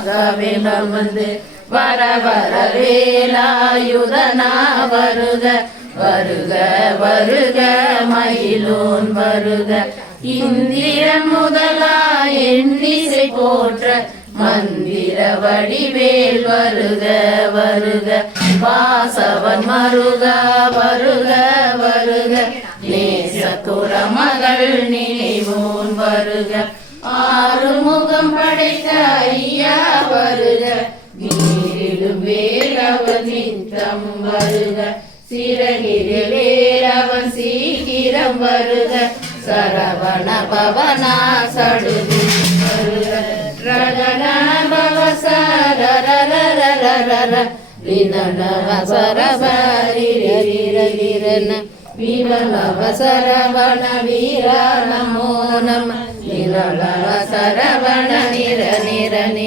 வாகவேந்தன் வந்து வர வர வேலாயுதனா வருக வருக வருக மயிலோன் வருக இந்திரன் முதலா எண்ணிசை போற்ற மந்திர வடிவேல் வருக வருக வாசவன் மருக வருக வருக நேசகுல மகள் நினைவோன் வருக ஆறுமுகம் படைத்த ஐயா வருக நீரிடும் வேலவன் நித்தம் வருக சிறகிரி வேலவன் சீக்கிரம் வருக சரவண பவனா சடுதி வருக ரகண பவ சரரரரரர வினலவ சரவரிரரிரரிரன வினலவ சரவண வீர நமோ நம வினலவ சரவண நிர நிர நிர